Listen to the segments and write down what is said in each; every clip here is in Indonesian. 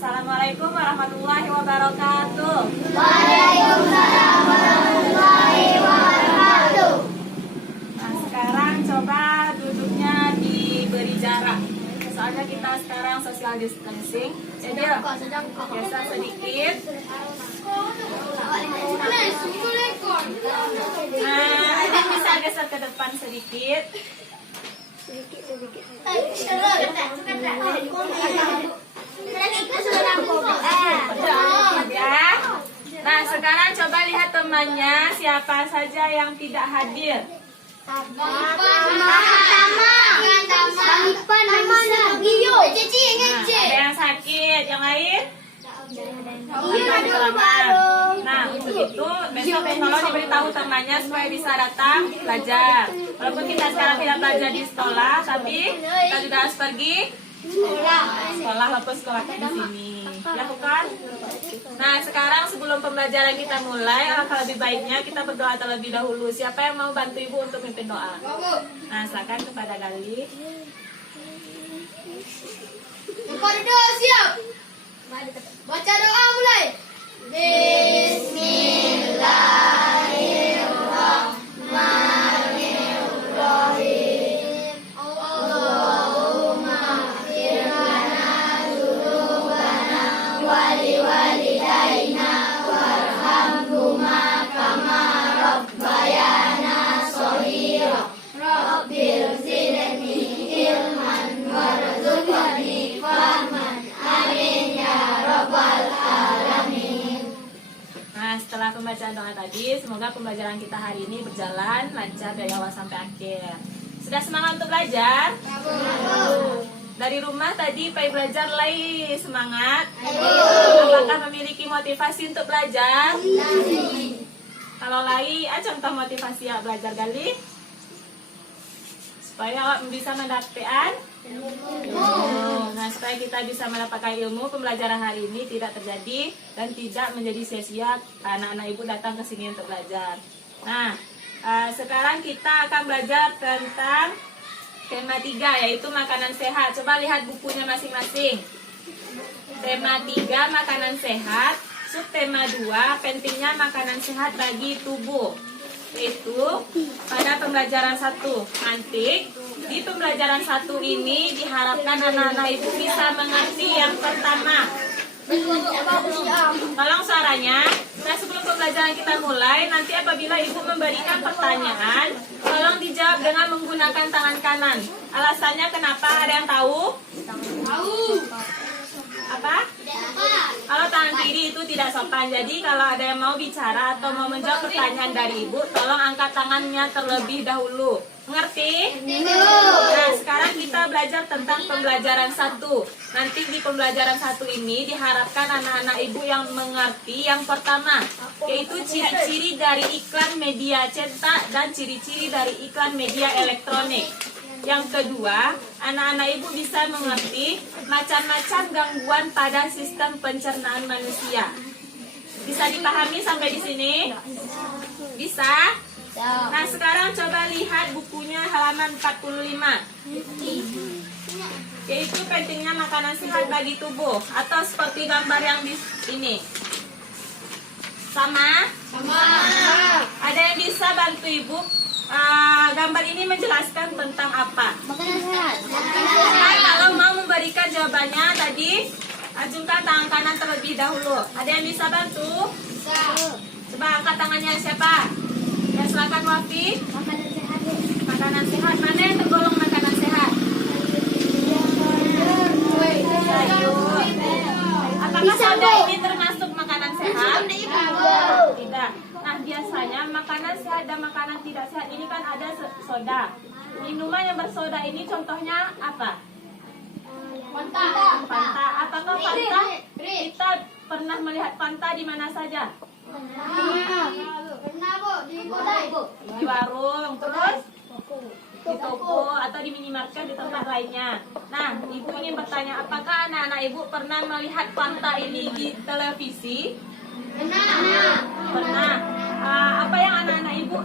Assalamualaikum warahmatullahi wabarakatuh. Waalaikumsalam warahmatullahi wabarakatuh. Nah, sekarang coba duduknya diberi jarak. Soalnya kita sekarang social distancing. Jadi geser sedikit. Nah, ada bisa geser ke depan sedikit. Ya. Nah, sekarang coba lihat temannya siapa saja yang tidak hadir. Ada yang sakit, yang lain? Nah, untuk itu besok tolong diberitahu temannya supaya bisa datang belajar. Walaupun kita sekarang tidak belajar di sekolah, tapi kita juga harus pergi sekolah walaupun sekolahnya di sini. Ya bukan? Nah, sekarang sebelum pembelajaran kita mulai, alangkah lebih baiknya kita berdoa terlebih dahulu. Siapa yang mau bantu ibu untuk mimpin doa? Nah, silakan kepada Gali. Pada doa siap. Baca doa mulai. Bismillahirrahmanirrahim. Allahumma ighfir lana dzunubana wa liwalidayna warhamhuma kama rabbayana shaghira. Rabbil zidni ilman warzuqni fahman. Amin ya rabbal alamin. Nah, setelah pembacaan doa tadi, semoga pembelajaran kita hari ini berjalan lancar dari awal sampai akhir. Sudah semangat untuk belajar? Dari rumah tadi Pai belajar lagi semangat? Apakah memiliki motivasi untuk belajar? Kalau lagi, contoh motivasi ya belajar Gali? Supaya bisa mendapatkan ilmu. Nah, supaya kita bisa mendapatkan ilmu, pembelajaran hari ini tidak terjadi dan tidak menjadi sia-sia anak-anak ibu datang ke sini untuk belajar. Nah, sekarang kita akan belajar tentang tema 3, yaitu makanan sehat. Coba lihat bukunya masing-masing. Tema 3, makanan sehat. Subtema 2, pentingnya makanan sehat bagi tubuh. Itu pada pembelajaran 1 nanti. Di pembelajaran 1 ini diharapkan anak-anak ibu bisa mengerti yang pertama. Tolong suaranya. Nah, sebelum pembelajaran kita mulai, nanti apabila ibu memberikan pertanyaan, tolong dijawab dengan menggunakan tangan kanan. Alasannya kenapa? Ada yang tahu? Tahu. Apa? Kalau tangan kiri itu tidak sopan. Jadi kalau ada yang mau bicara atau mau menjawab pertanyaan dari ibu, tolong angkat tangannya terlebih dahulu. Mengerti? Nah, sekarang kita belajar tentang pembelajaran 1. Nanti di pembelajaran 1 ini diharapkan anak-anak ibu yang mengerti yang pertama, yaitu ciri-ciri dari iklan media cetak dan ciri-ciri dari iklan media elektronik. Yang kedua, anak-anak ibu bisa mengerti macam-macam gangguan pada sistem pencernaan manusia. Bisa dipahami sampai di sini? Bisa? Nah, sekarang coba lihat bukunya halaman 45. Yaitu pentingnya makanan sehat bagi tubuh, atau seperti gambar yang di sini. Sama? Sama. Ada yang bisa bantu ibu? Gambar ini menjelaskan tentang apa? Makanan sehat. Nah, kalau mau memberikan jawabannya tadi, ajukan tangan kanan terlebih dahulu. Ada yang bisa bantu? Bisa. Coba angkat tangannya siapa? Ya, silakan Wafi. Makanan sehat. Makanan sehat. Mana yang tergolong makanan sehat? Sayur. Apakah soda ini termasuk makanan sehat? Tidak. Nah, biasanya makanan sehat dan makanan tidak sehat ini kan ada soda. Minuman yang bersoda ini contohnya apa? Fanta. Fanta. Apakah Fanta? Kita pernah melihat Fanta di mana saja? Pernah, Bu, di kedai, Bu. Di warung, terus di toko atau di minimarket di tempat lainnya. Nah, ibu ingin bertanya, apakah anak-anak ibu pernah melihat Fanta ini di televisi? Pernah. Pernah. Apa yang anak-anak ibu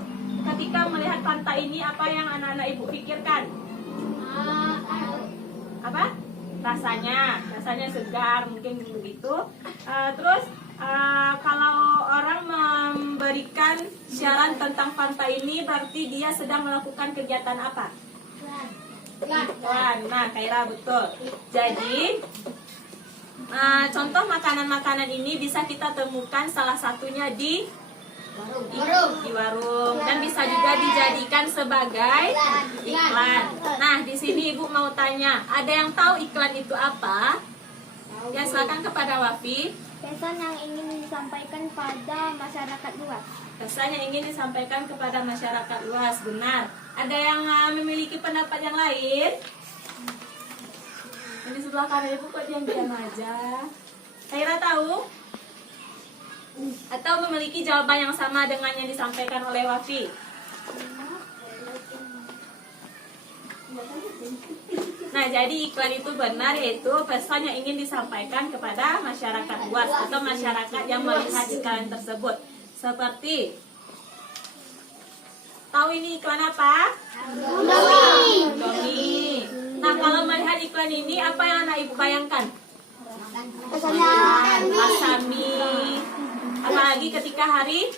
ketika melihat Fanta ini, apa yang anak-anak ibu pikirkan? Apa? rasanya segar mungkin begitu. Terus kalau orang memberikan siaran tentang Fanta ini berarti dia sedang melakukan kegiatan apa? Iklan. Nah, Kaira betul. Jadi contoh makanan-makanan ini bisa kita temukan salah satunya di warung dan bisa juga dijadikan sebagai iklan. Nah, di sini Ibu mau tanya, ada yang tahu iklan itu apa? Ya, silakan kepada Wafi. Pesan yang ingin disampaikan pada masyarakat luas. Pesan yang ingin disampaikan kepada masyarakat luas, benar. Ada yang memiliki pendapat yang lain? Di sebelah kanan Ibu kok diam-diam aja? Kaira tahu? Atau memiliki jawaban yang sama dengan yang disampaikan oleh Wafi? Nah, jadi iklan itu benar, yaitu pesan yang ingin disampaikan kepada masyarakat luas atau masyarakat yang melihat iklan tersebut. Seperti, tahu ini iklan apa? Indomie. Nah, kalau melihat iklan ini, apa yang anak Ibu bayangkan? Rasa mie. Apalagi ketika hari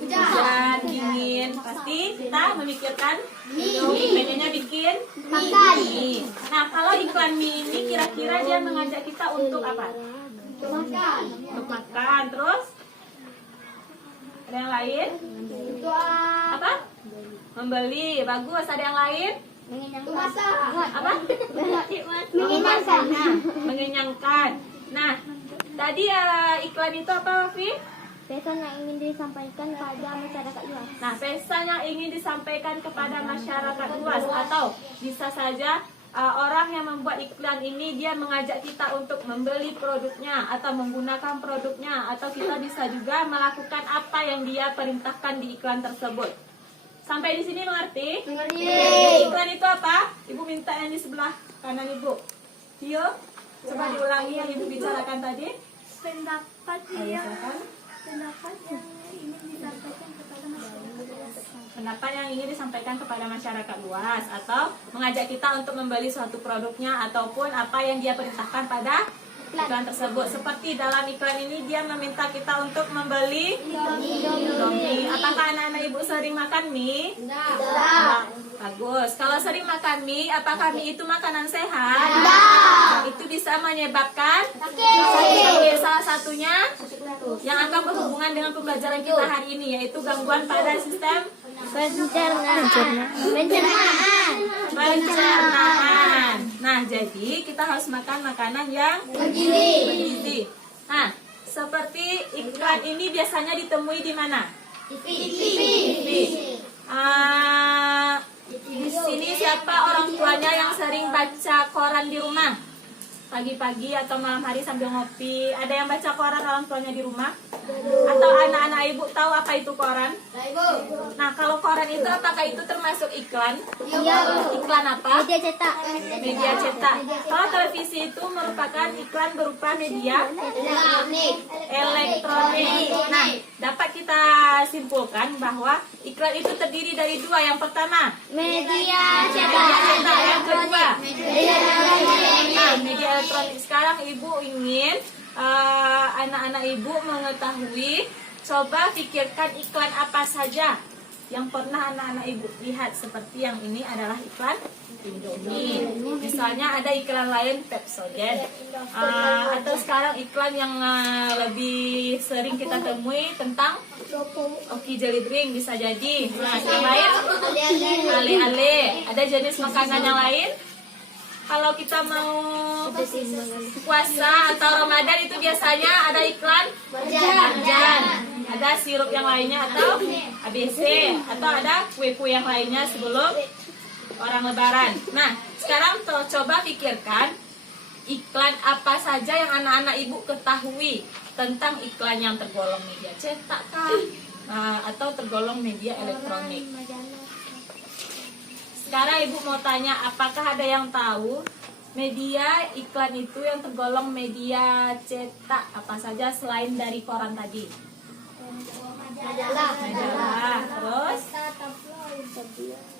hujan, dingin, pasti kita memikirkan mie. Pengennya bikin mie. Nah, kalau iklan mie ini kira-kira dia mengajak kita untuk apa? Untuk makan. Terus ada yang lain? Apa? Membeli. Bagus. Ada yang lain? Apa? Mengenyangkan. Mengenyangkan. Nah, tadi iklan itu apa, Wafi? Pesan yang ingin disampaikan pada masyarakat luas. Nah, pesan yang ingin disampaikan kepada masyarakat luas atau bisa saja orang yang membuat iklan ini dia mengajak kita untuk membeli produknya atau menggunakan produknya, atau kita bisa juga melakukan apa yang dia perintahkan di iklan tersebut. Sampai di sini mengerti? Iklan itu apa? Ibu minta yang di sebelah kanan Ibu. Tio, coba diulangi yang Ibu bicarakan tadi. Pendapat Ayo, silakan. pendapat yang ingin disampaikan kepada masyarakat luas. Pendapat yang ingin disampaikan kepada masyarakat luas atau mengajak kita untuk membeli suatu produknya ataupun apa yang dia perintahkan pada iklan tersebut. Seperti dalam iklan ini dia meminta kita untuk membeli Indomie. Apakah anak-anak Ibu sering makan mie? Bagus. Kalau sering makan mie, apakah mie itu makanan sehat? Itu bisa menyebabkan sakit. Salah satunya yang akan berhubungan dengan pembelajaran kita hari ini, yaitu gangguan pada sistem pencernaan. Nah, jadi kita harus makan makanan yang bergizi. Nah, seperti iklan ini biasanya ditemui di mana? TV. Di sini siapa orang tuanya yang sering baca koran di rumah? Pagi-pagi atau malam hari sambil ngopi. Ada yang baca koran orang tuanya di rumah? Atau anak-anak Ibu tahu apa itu koran? Nah, kalau koran itu apakah itu termasuk iklan? Iklan apa? Media cetak. Kalau televisi itu merupakan iklan berupa media elektronik. Nah, dapat kita simpulkan bahwa iklan itu terdiri dari dua. Yang pertama, Media cetak. Yang kedua, cetak. media elektronik. Sekarang Ibu ingin anak-anak Ibu mengetahui, coba pikirkan iklan apa saja yang pernah anak-anak Ibu lihat. Seperti yang ini adalah iklan Indomie. Misalnya ada iklan lain Pepsodent. Atau sekarang iklan yang lebih sering kita temui tentang Oki Jelly Drink bisa jadi. Nah, yang lain ale-ale. Ada jenis makanan yang lain? Kalau kita mau puasa atau Ramadan itu biasanya ada iklan marjan, ada sirup yang lainnya atau ABC, atau ada kue-kue yang lainnya sebelum orang Lebaran. Nah, sekarang coba pikirkan iklan apa saja yang anak-anak Ibu ketahui tentang iklan yang tergolong media cetak kah? Atau tergolong media elektronik. Sekarang Ibu mau tanya, apakah ada yang tahu media iklan itu yang tergolong media cetak apa saja selain dari koran tadi? Majalah, terus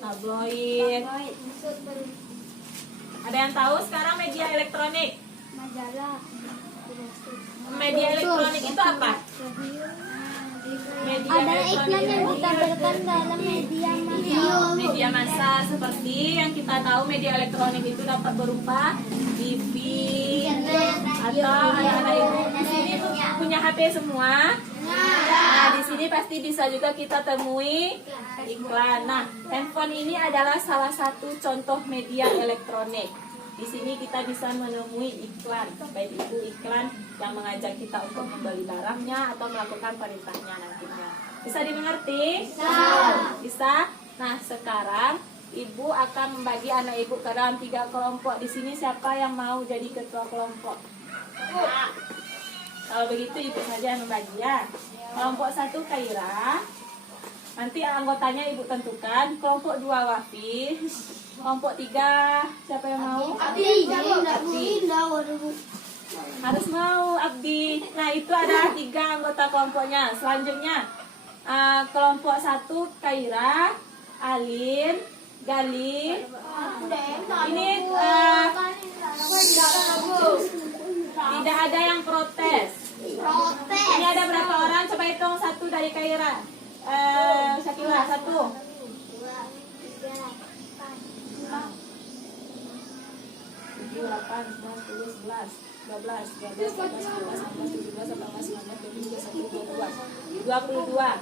tabloid, Ada yang tahu sekarang media elektronik? Majalah. Media elektronik itu apa? Media Ada elektronik iklan yang itu ditampilkan dalam media massa. media massa seperti yang kita tahu media elektronik itu dapat berupa TV atau anak-anak ibu di sini tuh punya HP semua. Nah, di sini pasti bisa juga kita temui iklan. Nah, handphone ini adalah salah satu contoh media elektronik. Di sini kita bisa menemui iklan, baik itu iklan yang mengajak kita untuk membeli barangnya atau melakukan perintahnya nantinya. Bisa dimengerti? Bisa. Nah, sekarang ibu akan membagi anak ibu ke dalam 3 kelompok. Di sini siapa yang mau jadi ketua kelompok? Kalau begitu ibu saja yang membagi ya. Kelompok 1 Kaira. Nanti anggotanya ibu tentukan. Kelompok 2 Wafi. Kelompok 3 siapa yang mau? Abdi. Harus mau Abdi. Nah, itu ada 3 anggota kelompoknya. Selanjutnya kelompok 1 Kaira, Alin, Gali. Ini tidak ada yang protes. Ini ada berapa orang? Coba hitung 1 dari Kaira. Syakila 1. 7, 8, 9, 10, 11, 12, 13, 14, 15, 16, 17, 18, 19, 20, 21, 22.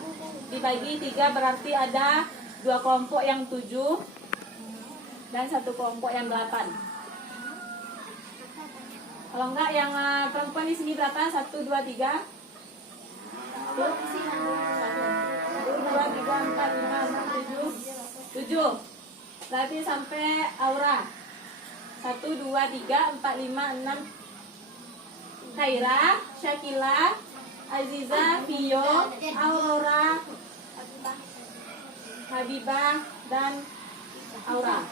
Dibagi 3 berarti ada 2 kelompok yang 7 dan 1 kelompok yang 8. Kalau enggak yang perempuan di sini berapa? 1, 2, 3. 1, 2, 3, 4, 5, 6, 7. Berarti sampai Aura. 1, 2, 3, 4, 5, 6. Kaira, Syakila, Aziza, Vio, Aurora, Habibah, dan Aura.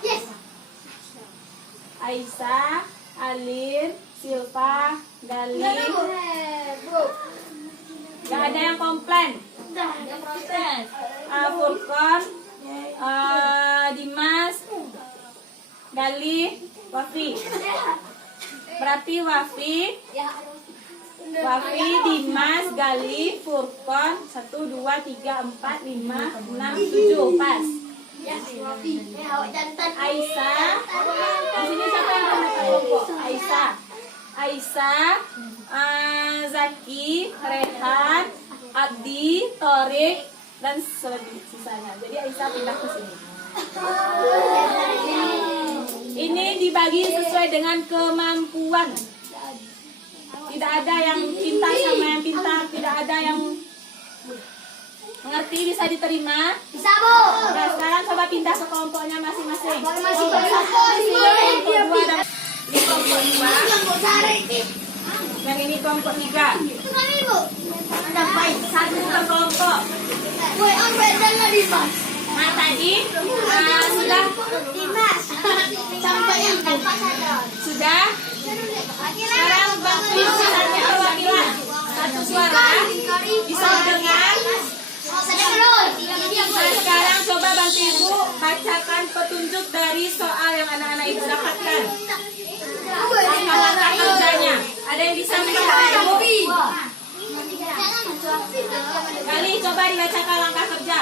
Aisyah, Alin, Silva, Gali. Gak ada yang komplain. Furkon, Dimas, Gali, Wafi. Berarti Wafi, Dimas, Gali, Furkon 1, 2, 3, 4, 5, 6, 7. Pas. Aisyah. Di sini siapa yang berangkat kelompok? Aisyah, Zaki, Rehan, Abdi, Torik, dan selebih sisanya. Jadi Aisyah pindah ke sini. Ini dibagi sesuai dengan kemampuan. Tidak ada yang pintar sama yang pintar, tidak ada yang mengerti. Bisa diterima? Bisa, Bu. Nah, sekarang coba pindah ke kelompoknya masing-masing. Ini kelompok 2. Yang ini kelompok 3. Satu per kelompok. Nah, tadi sudah sudah. Sekarang bantu sisanya perwakilan. Satu suara bisa dengar. Nah, sekarang coba bantu ibu bacakan petunjuk dari soal yang anak-anak ibu dapatkan. Langkah-langkah kerjanya. Ada yang bisa menjawab ibu? Kali coba dibacakan langkah kerja.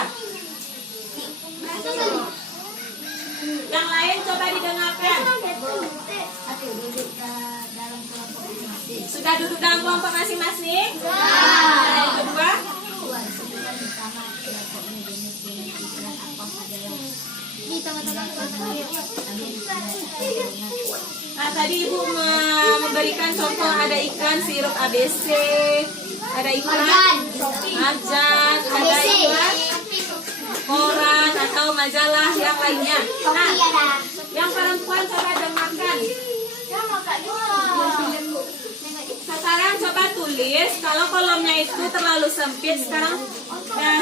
Yang lain coba didengarkan. Sudah duduk dalam kelompok masing-masing? Yang kedua? Nah, tadi ibu memberikan contoh, ada iklan sirup ABC, ada iklan majan, ada iklan koran atau majalah yang lainnya. Nah, yang perempuan coba dengarkan. Sekarang coba tulis. Kalau kolomnya itu terlalu sempit, sekarang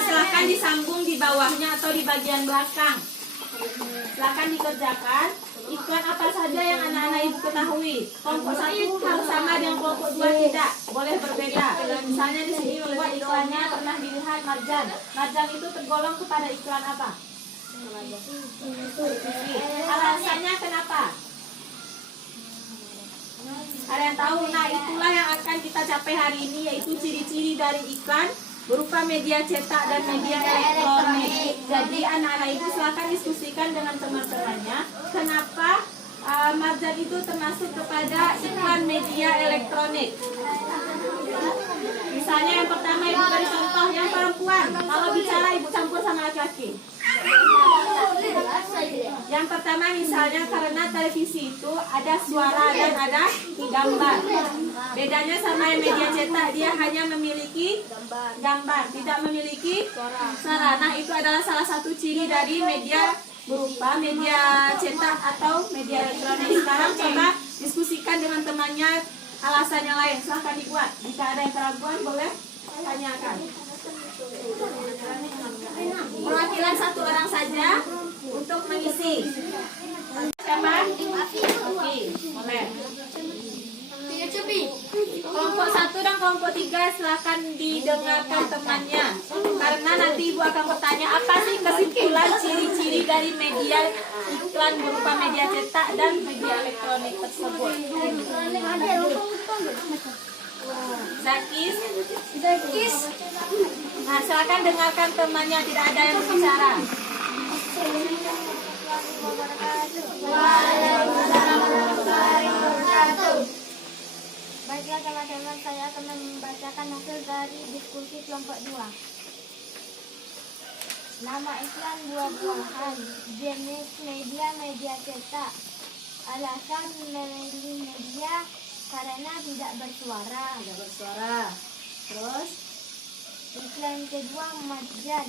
silahkan disambung di bawahnya atau di bagian belakang. Silahkan dikerjakan. Iklan apa saja yang anak-anak ibu ketahui? Kelompok 1 harus sama dengan kelompok 2 tidak, boleh berbeda. Misalnya di sini membuat iklannya pernah dilihat marjan. Marjan itu tergolong kepada iklan apa? TV. Alasannya kenapa? Ada yang tahu? Nah, itulah yang akan kita capai hari ini, yaitu ciri-ciri dari iklan berupa media cetak dan media elektronik. Jadi anak-anak itu silakan diskusikan dengan teman-temannya kenapa marjan itu termasuk kepada iklan media elektronik. Misalnya yang pertama, ibu beri contoh yang perempuan. Kalau bicara ibu campur sama laki-laki. Yang pertama misalnya karena televisi itu ada suara dan ada gambar. Bedanya sama yang media cetak, dia hanya memiliki gambar, tidak memiliki suara. Nah, itu adalah salah satu ciri dari media berupa media cetak atau media elektronik. Sekarang coba diskusikan dengan temannya alasan yang lain. Silahkan dibuat. Jika ada yang keraguan boleh tanyakan. Perwakilan satu orang saja untuk mengisi. Siapa? Oke, boleh. Kelompok 1 dan kelompok 3 silakan didengarkan temannya. Karena nanti ibu akan bertanya apa sih kesimpulan ciri-ciri dari media iklan berupa media cetak dan media elektronik tersebut. Zakis. Nah, silakan dengarkan temannya, tidak ada yang berbicara. Baiklah teman-teman, saya akan membacakan hasil dari diskusi kelompok 2. Nama iklan buah-buahan, jenis media cetak. Alasan memilih media karena tidak bersuara. Terus Iklan kedua marjan,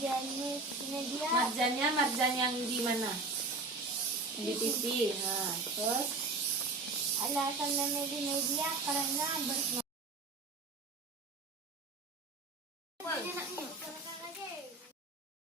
jenis media. marjannya marjan yang di mana? Di TV. Nah, terus Alasan memilih media karena bersuara.